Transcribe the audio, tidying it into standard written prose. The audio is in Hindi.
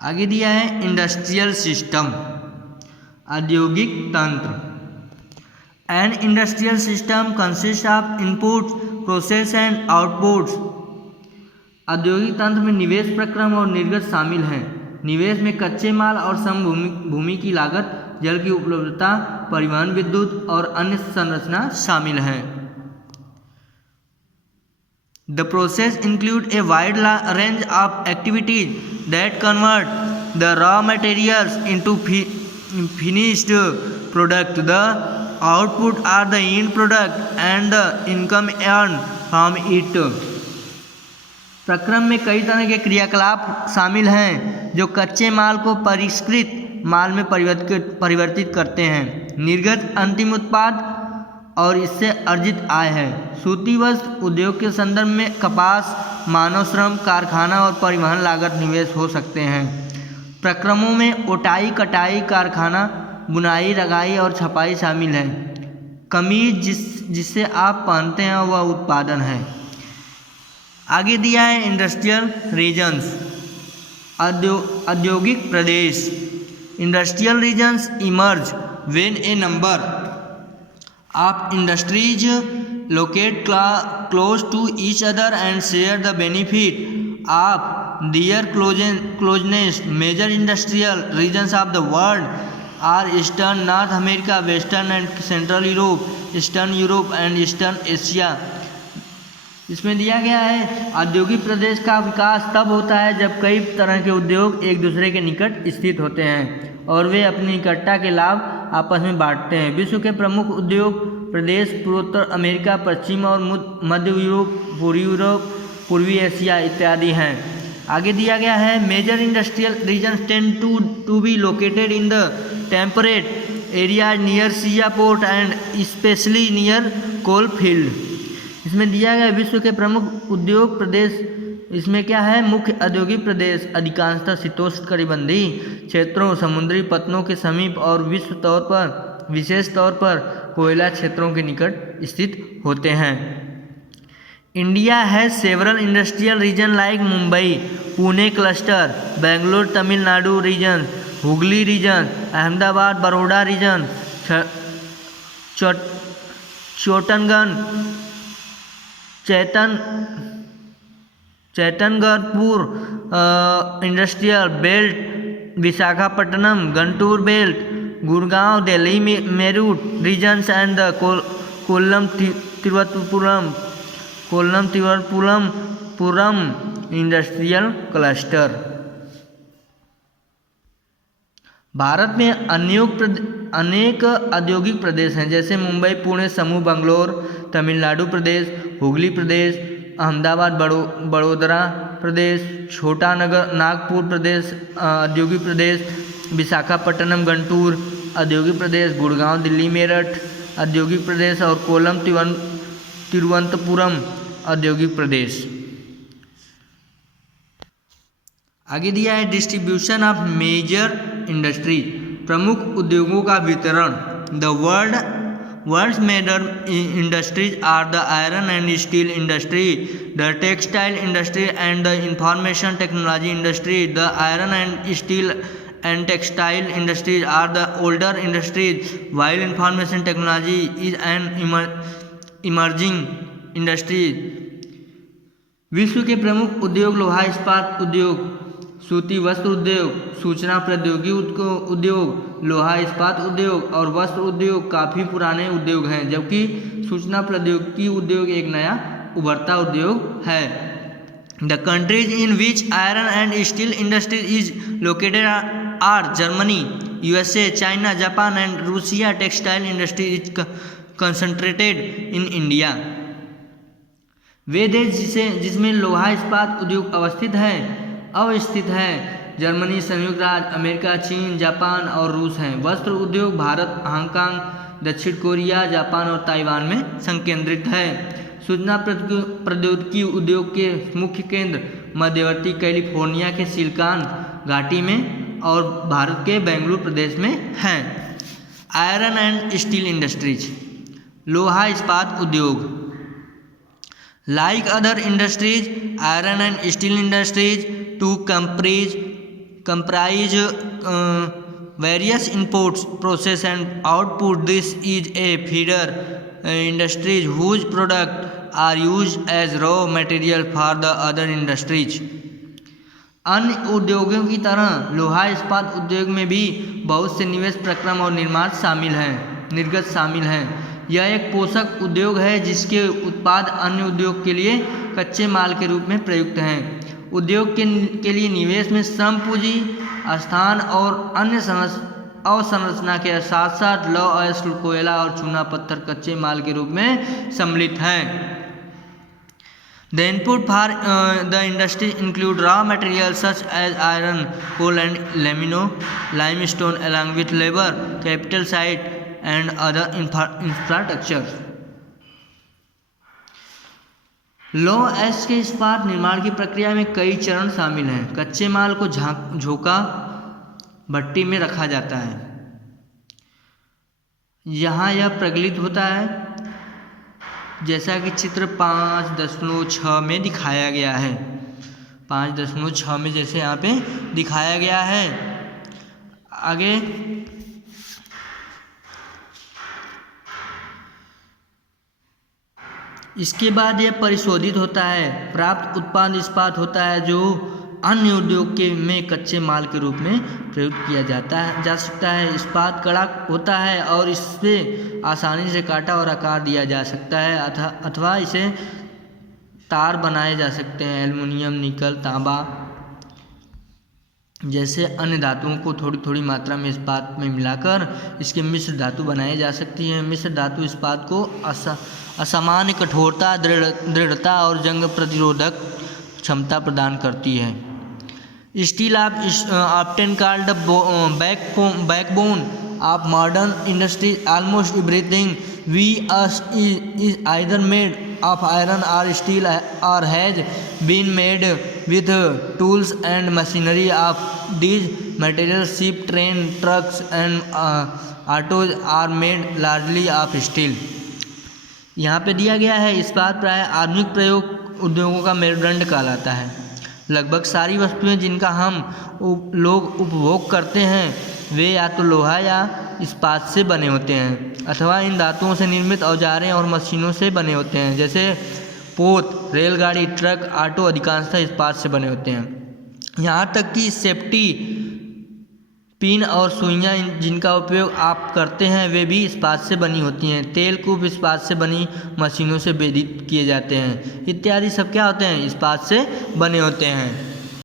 आगे दिया है इंडस्ट्रियल सिस्टम, औद्योगिक तंत्र। An industrial system consist of inputs, process and outputs. औद्योगिक तंत्र में निवेश प्रक्रम और निर्गत शामिल हैं। निवेश में कच्चे माल और श्रम भूमि की लागत, जल की उपलब्धता, परिवहन, विद्युत और अन्य संरचना शामिल हैं। The process include a wide range of activities that convert the raw materials into finished product. The output are the end product and the income earned from it. प्रक्रम में कई तरह के क्रियाकलाप शामिल हैं जो कच्चे माल को परिष्कृत माल में परिवर्तित करते हैं। निर्गत अंतिम उत्पाद और इससे अर्जित आय है। सूती वस्त्र उद्योग के संदर्भ में कपास, मानव श्रम, कारखाना और परिवहन लागत निवेश हो सकते हैं। प्रक्रमों में ओटाई, कटाई, कारखाना, बुनाई, रंगाई और छपाई शामिल है। कमीज जिससे आप पहनते हैं वह उत्पादन है। आगे दिया है इंडस्ट्रियल रीजन्स, औद्योगिक प्रदेश। Industrial regions emerge when a number of industries locate close to each other and share the benefit of their closeness. Major industrial regions of the world are Eastern North America, Western and Central Europe, Eastern Europe and Eastern Asia. इसमें दिया गया है औद्योगिक प्रदेश का विकास तब होता है जब कई तरह के उद्योग एक दूसरे के निकट स्थित होते हैं और वे अपनी निकटता के लाभ आपस में बांटते हैं। विश्व के प्रमुख उद्योग प्रदेश पूर्वोत्तर अमेरिका, पश्चिम और मध्य यूरोप, पूर्वी यूरोप, पूर्वी एशिया इत्यादि हैं। आगे दिया गया है major industrial regions tend to be located in the temperate area near sea port and specially near coal field. इसमें दिया गया विश्व के प्रमुख उद्योग प्रदेश, इसमें क्या है, मुख्य औद्योगिक प्रदेश अधिकांशतः शीतोष्ण कटिबंधीय क्षेत्रों, समुद्री पत्तनों के समीप और विशेष तौर पर कोयला क्षेत्रों के निकट स्थित होते हैं। India has several industrial region like Mumbai, Pune cluster, Bangalore Tamil Nadu region, Hugli region, Ahmedabad Baroda region, Chotanagpur industrial belt, Visakhapatnam, Guntur belt, Gurgaon, Delhi Meerut regions and the Kollam Thiruvananthapuram industrial cluster. Bharat में अनेक औद्योगिक प्रदेश हैं जैसे मुंबई, पुणे, समूह, बंगलोर, तमिलनाडु प्रदेश, हुगली प्रदेश, अहमदाबाद बड़ोदरा प्रदेश, छोटा नागपुर प्रदेश औद्योगिक प्रदेश, विशाखापट्टनम गुंटूर औद्योगिक प्रदेश, गुड़गांव दिल्ली मेरठ औद्योगिक प्रदेश और कोल्लम तिरुवनंतपुरम औद्योगिक प्रदेश। आगे दिया है डिस्ट्रीब्यूशन ऑफ मेजर इंडस्ट्री, प्रमुख उद्योगों का वितरण। The world's major industries are the iron and steel industry, the textile industry and the information technology industry. The iron and स्टील and textile industries are the older industries, while information technology is an emerging industry. विश्व के प्रमुख उद्योग लोहा इस्पात उद्योग, सूती वस्त्र उद्योग, सूचना प्रौद्योगिकी उद्योग, लोहा इस्पात उद्योग और वस्त्र उद्योग काफ़ी पुराने उद्योग हैं, जबकि सूचना प्रौद्योगिकी उद्योग एक नया उभरता उद्योग है। The countries in which iron and steel industry is located are Germany, USA, China, Japan and Russia. Textile industry is concentrated in India. वे देश जिसमें लोहा इस्पात उद्योग अवस्थित है जर्मनी, संयुक्त राज्य अमेरिका, चीन, जापान और रूस हैं। वस्त्र उद्योग भारत, हांगकांग, दक्षिण कोरिया, जापान और ताइवान में संकेंद्रित है। सूचना प्रौद्योगिकी उद्योग के मुख्य केंद्र मध्यवर्ती कैलिफोर्निया के सिलिकॉन घाटी में और भारत के बेंगलुरु प्रदेश में हैं। आयरन एंड स्टील इंडस्ट्रीज, लोहा इस्पात उद्योग। Like other industries, iron and steel industries to companies comprise various inputs, process and output. This is a feeder industries whose product are used as raw material for the other industries. अन्य उद्योगों की तरह लोहा इस्पात उद्योग में भी बहुत से निवेश प्रक्रम और निर्गत शामिल हैं। यह एक पोषक उद्योग है जिसके उत्पाद अन्य उद्योग के लिए कच्चे माल के रूप में प्रयुक्त हैं। उद्योग के लिए निवेश में श्रम पूंजी, स्थान और अन्य अवसंरचना के साथ साथ लौह अयस्क, कोयला और चूना पत्थर कच्चे माल के रूप में सम्मिलित हैं। The input for the industry include raw materials such as iron, coal and limestone along with labor, capital, site and other infrastructure. लौह अयस्क के इस्पात निर्माण की प्रक्रिया में कई चरण शामिल हैं। कच्चे माल को झोंका भट्टी में रखा जाता है। यहाँ यह प्रज्वलित होता है जैसा कि चित्र 5.6 में दिखाया गया है। 5.6 में जैसे यहाँ पे दिखाया गया है। आगे इसके बाद यह परिशोधित होता है। प्राप्त उत्पाद इस्पात होता है जो अन्य उद्योग के में कच्चे माल के रूप में प्रयुक्त किया जा सकता है। इस्पात कड़ा होता है और इससे आसानी से काटा और आकार दिया जा सकता है अथवा इसे तार बनाए जा सकते हैं। एल्युमिनियम, निकल, तांबा जैसे अन्य धातुओं को थोड़ी थोड़ी मात्रा में इस्पात में मिलाकर इसके मिश्र धातु बनाई जा सकती है। मिश्र धातु इस्पात को असामान्य कठोरता, दृढ़ता और जंग प्रतिरोधक क्षमता प्रदान करती है। Steel often called the backbone of modern industry. Almost everything we use is either made of iron or steel or has been made with tools and machinery of these materials. Ship, train, trucks and autos are made largely of steel. यहाँ पे दिया गया है इस्पात प्राय आधुनिक प्रयोग उद्योगों का मेरुदंड कहलाता है। लगभग सारी वस्तुएं जिनका हम लोग उपभोग करते हैं वे या तो लोहा या इस्पात से बने होते हैं अथवा इन धातुओं से निर्मित औजारें और मशीनों से बने होते हैं। जैसे पोत, रेलगाड़ी, ट्रक, ऑटो अधिकांशतः इस्पात से बने होते हैं। यहाँ तक कि सेफ्टी पिन और सुइयाँ जिनका उपयोग आप करते हैं वे भी इस्पात से बनी होती हैं। तेल कूप इस्पात से बनी मशीनों से वेदित किए जाते हैं इत्यादि सब क्या होते हैं, इस्पात से बने होते हैं।